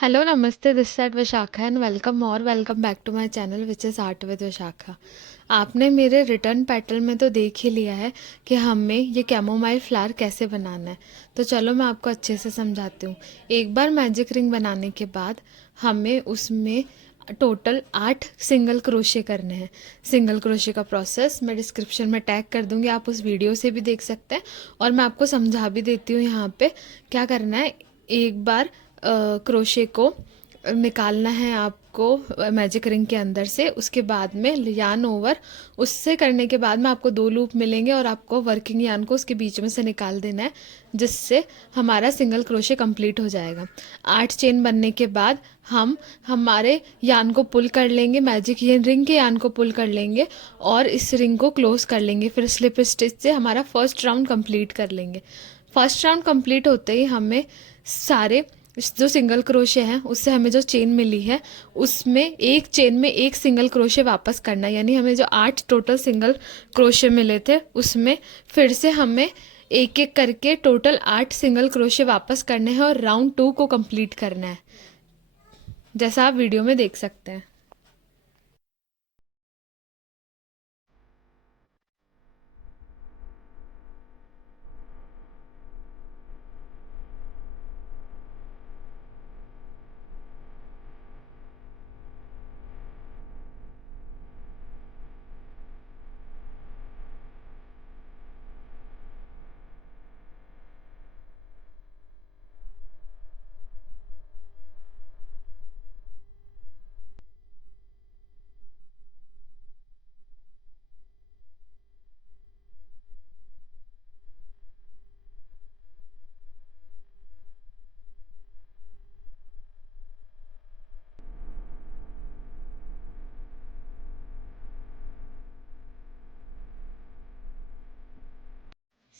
Hello नमस्ते, this side Vishakha and welcome back to my channel which is art with Vishakha. आपने मेरे return pattern में तो देख ही लिया है कि हमें ये कैमोमाइल फ्लावर कैसे बनाना है। तो चलो मैं आपको अच्छे से समझाती हूँ। एक बार मैजिक रिंग बनाने के बाद हमें उसमें टोटल 8 सिंगल क्रोशे करने हैं। सिंगल क्रोशे का प्रोसेस मैं डिस्क्रिप्शन में टैग कर दूंगी, आप उस वीडियो से भी देख सकते हैं और मैं आपको समझा भी देती हूँ यहाँ पे क्या करना है। एक बार क्रोशे को निकालना है आपको मैजिक रिंग के अंदर से, उसके बाद में यान ओवर उससे करने के बाद में आपको 2 लूप मिलेंगे और आपको वर्किंग यान को उसके बीच में से निकाल देना है, जिससे हमारा सिंगल क्रोशे कंप्लीट हो जाएगा। 8 चेन बनने के बाद हम हमारे यान को पुल कर लेंगे, मैजिक ये रिंग के यान को पुल कर लेंगे और इस रिंग को क्लोज कर लेंगे। फिर स्लिप स्टिच से हमारा फर्स्ट राउंड कंप्लीट कर लेंगे। फर्स्ट राउंड कंप्लीट होते ही हमें सारे जो सिंगल क्रोशे हैं उससे हमें जो चेन मिली है उसमें एक चेन में एक सिंगल क्रोशे वापस करना है, यानी हमें जो 8 टोटल सिंगल क्रोशे मिले थे उसमें फिर से हमें एक एक करके टोटल 8 सिंगल क्रोशे वापस करने हैं और राउंड 2 को कंप्लीट करना है, जैसा आप वीडियो में देख सकते हैं।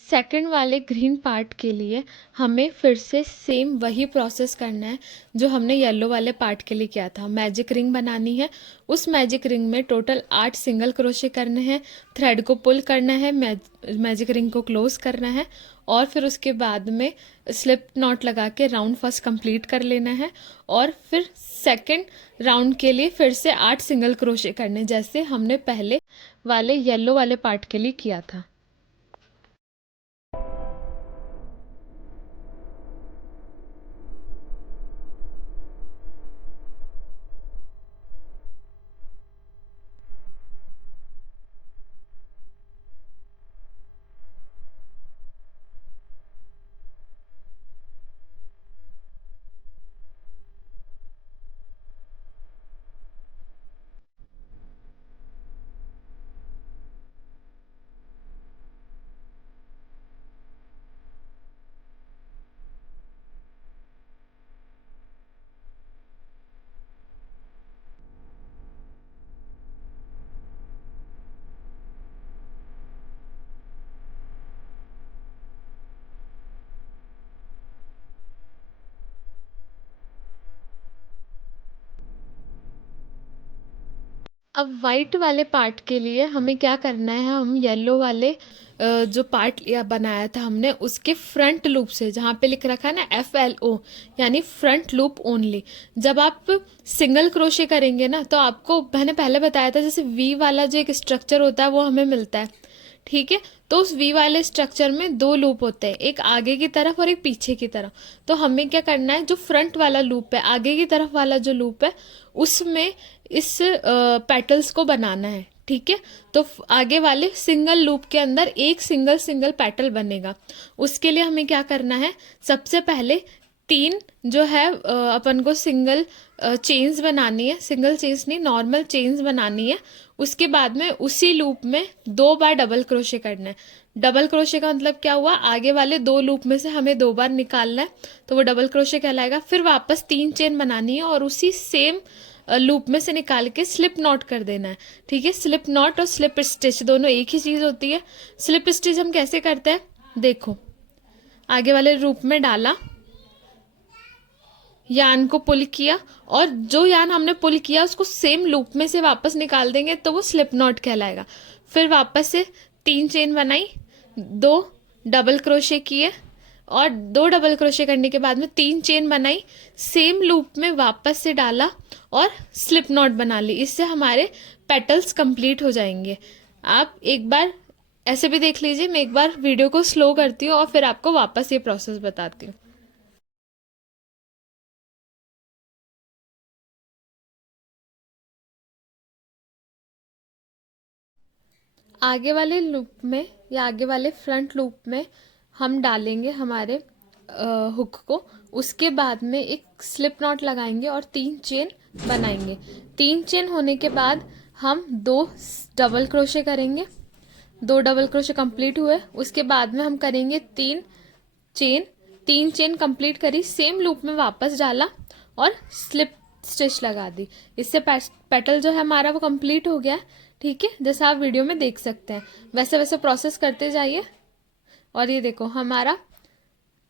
सेकंड वाले ग्रीन पार्ट के लिए हमें फिर से सेम वही प्रोसेस करना है जो हमने येलो वाले पार्ट के लिए किया था। मैजिक रिंग बनानी है, उस मैजिक रिंग में टोटल 8 सिंगल क्रोशे करने हैं, थ्रेड को पुल करना है, मैजिक रिंग को क्लोज करना है और फिर उसके बाद में स्लिप नॉट लगा के राउंड फर्स्ट कंप्लीट कर लेना है और फिर सेकंड राउंड के लिए फिर से 8 सिंगल क्रोशे करने, जैसे हमने पहले वाले येलो वाले पार्ट के लिए किया था। अब वाइट वाले पार्ट के लिए हमें क्या करना है, हम येलो वाले जो पार्ट या बनाया था हमने उसके फ्रंट लूप से, जहाँ पे लिख रखा है ना FLO, यानी फ्रंट लूप ओनली। जब आप सिंगल क्रोशे करेंगे ना तो आपको मैंने पहले बताया था जैसे वी वाला जो एक स्ट्रक्चर होता है वो हमें मिलता है, ठीक है। तो उस वी वाले स्ट्रक्चर में 2 लूप होते हैं, एक आगे की तरफ और एक पीछे की तरफ। तो हमें क्या करना है, जो फ्रंट वाला लूप है, आगे की तरफ वाला जो लूप है उसमें इस पेटल्स को बनाना है, ठीक है। तो आगे वाले सिंगल लूप के अंदर एक सिंगल सिंगल पेटल बनेगा। उसके लिए हमें क्या करना है, सबसे पहले 3 जो है अपन को सिंगल चेन्स बनानी है, सिंगल चेन्स नहीं नॉर्मल चेन्स बनानी है। उसके बाद में उसी लूप में 2 बार डबल क्रोशे करना है। डबल क्रोशे का मतलब क्या हुआ, आगे वाले 2 लूप में से हमें 2 बार निकालना है, तो वो डबल क्रोशे कहलाएगा। फिर वापस 3 चेन बनानी है और उसी सेम लूप में से निकाल के स्लिप नॉट कर देना है, ठीक है। स्लिप नॉट और स्लिप स्टिच दोनों एक ही चीज होती है। स्लिप स्टिच हम कैसे करते हैं, देखो, आगे वाले लूप में डाला, यान को पुल किया और जो यान हमने पुल किया उसको सेम लूप में से वापस निकाल देंगे तो वो स्लिप नॉट कहलाएगा। फिर वापस से 3 चेन बनाई, 2 डबल क्रोशे किए और 2 डबल क्रोशे करने के बाद में 3 चेन बनाई, सेम लूप में वापस से डाला और स्लिप नॉट बना ली। इससे हमारे पेटल्स कंप्लीट हो जाएंगे। आप एक बार ऐसे भी देख लीजिए, मैं एक बार वीडियो को स्लो करती हूँ और फिर आपको वापस ये प्रोसेस बताती हूँ। आगे वाले लूप में या आगे वाले फ्रंट लूप में हम डालेंगे हमारे हुक को। उसके बाद में एक स्लिप नॉट लगाएंगे और 3 चेन बनाएंगे। 3 चेन होने के बाद हम 2 डबल क्रोशे करेंगे। 2 डबल क्रोशे कंप्लीट हुए, उसके बाद में हम करेंगे 3 चेन। 3 चेन कंप्लीट करी, सेम लूप में वापस डाला और स्लिप स्टिच लगा दी। इससे पेटल जो है हमारा वो कंप्लीट हो गया। ठीक है, जैसा आप वीडियो में देख सकते हैं, वैसे वैसे प्रोसेस करते जाइए। और ये देखो हमारा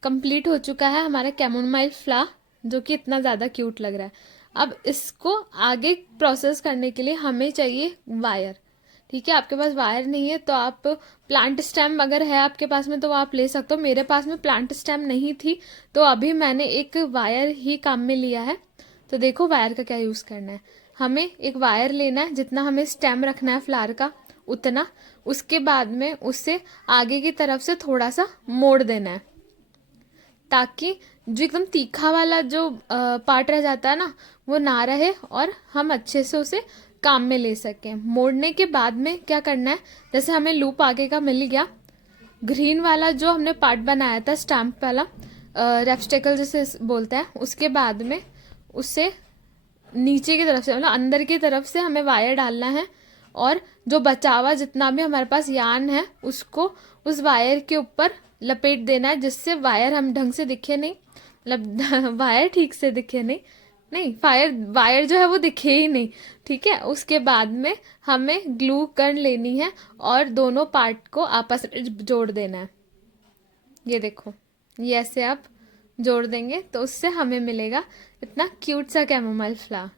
कंप्लीट हो चुका है हमारा कैमोमाइल फ्लावर, जो कि इतना ज़्यादा क्यूट लग रहा है। अब इसको आगे प्रोसेस करने के लिए हमें चाहिए वायर। ठीक है, आपके पास वायर नहीं है तो आप प्लांट स्टेम अगर है आपके पास में तो आप ले सकते हो। मेरे पास में प्लांट स्टेम नहीं थी तो अभी मैंने एक वायर ही काम में लिया है। तो देखो वायर का क्या यूज़ करना है। हमें एक वायर लेना है, जितना हमें स्टेम रखना है फ्लावर का उतना। उसके बाद में उससे आगे की तरफ से थोड़ा सा मोड़ देना है, ताकि जो एकदम तीखा वाला जो पार्ट रह जाता है ना, वो ना रहे और हम अच्छे से उसे काम में ले सकें। मोड़ने के बाद में क्या करना है, जैसे हमें लूप आगे का मिल गया, ग्रीन वाला जो हमने पार्ट बनाया था स्टैम्प वाला, रेप्स्टेकल जैसे बोलते हैं, उसके बाद में उससे नीचे की तरफ से मतलब अंदर की तरफ से हमें वायर डालना है और जो बचा हुआ जितना भी हमारे पास यार्न है उसको उस वायर के ऊपर लपेट देना है, जिससे वायर हम ढंग से दिखे नहीं, मतलब वायर ठीक से दिखे नहीं, नहीं वायर जो है वो दिखे ही नहीं। ठीक है, उसके बाद में हमें ग्लू गन लेनी है और दोनों पार्ट को आपस में जोड़ देना है। ये देखो, ये ऐसे आप जोड़ देंगे तो उससे हमें मिलेगा इतना क्यूट सा कैमोमाइल फ्लावर।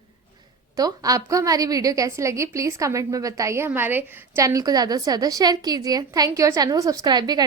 तो आपको हमारी वीडियो कैसी लगी प्लीज़ कमेंट में बताइए। हमारे चैनल को ज़्यादा से ज़्यादा शेयर कीजिए। थैंक यू, और चैनल को सब्सक्राइब भी कर